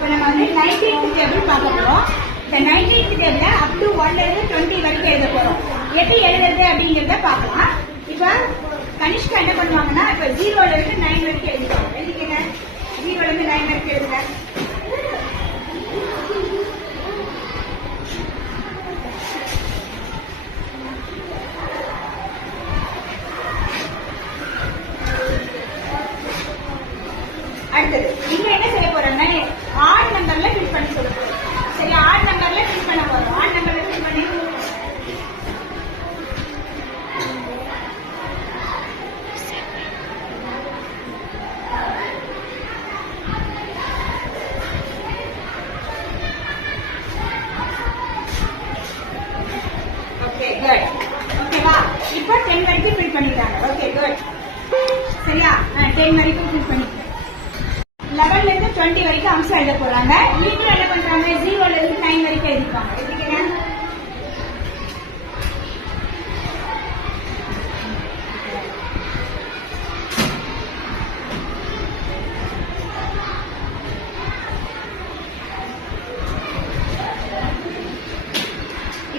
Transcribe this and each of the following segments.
இப்போ நம்ம வந்து 19th டேபிள் பார்க்க போறோம். இந்த 19th டேபிள அப் டு 1 ல இருந்து 20 வரைக்கும் எழுத போறோம். எப்படி எழுதுறது அப்படிங்கறத பார்க்கலாம். இப்போ கனிஷ்கா என்ன பண்ணுவாங்கன்னா இப்போ 0 ல இருந்து 9 வரைக்கும் எழுதுவாங்க. எழுதிக்கங்க. 0 ல இருந்து 9 வரைக்கும் எழுதுங்க. அடுத்தது இங்க என்ன செய்ய போறோம்னா ஆட் நம்பர்ல ஃபில் பண்ணி சொல்ல போறோம். சரி, ஆட் நம்பர்ல ஃபில் பண்ண போறோம். ஆட் நம்பர்ல ஃபில் பண்ணி ஓகே குட். ஓகேவா? இப்போ 10 வரைக்கும் ஃபில் பண்ணிட்டாங்க. Okay good. சரியா? 10 வரைக்கும் ஃபில் பண்ணி 11 ல இருந்து 20 வரைக்கும் அம்சம் எழுத போறாங்க. நீங்களும் என்ன பண்றாங்க? 0 ல இருந்து 9 வரைக்கும் எழுதிப்பாங்க. எழுதிக்கங்க.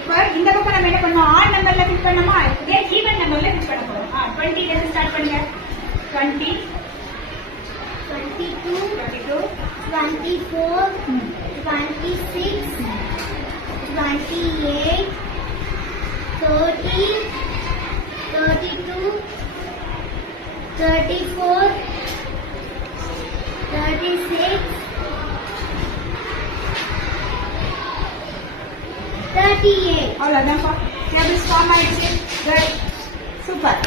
இப்போ இந்த பக்கம் நம்ம என்ன பண்ணோம்? ஆட் நம்பர்ல ஃபில் பண்ணோமா? இதே ஈவன் நம்பர்ல ஃபில் பண்ண போறோம். 20 ல இருந்து ஸ்டார்ட் பண்ணுங்க. 20 22, 24, 26, 28, 30, 32, 34, 36, 38. அவ்வளவுதான்ப்பா. டேபிள்ஸ் ஃபார்ம் ஆயிடுச்சு. குட். சூப்பர்.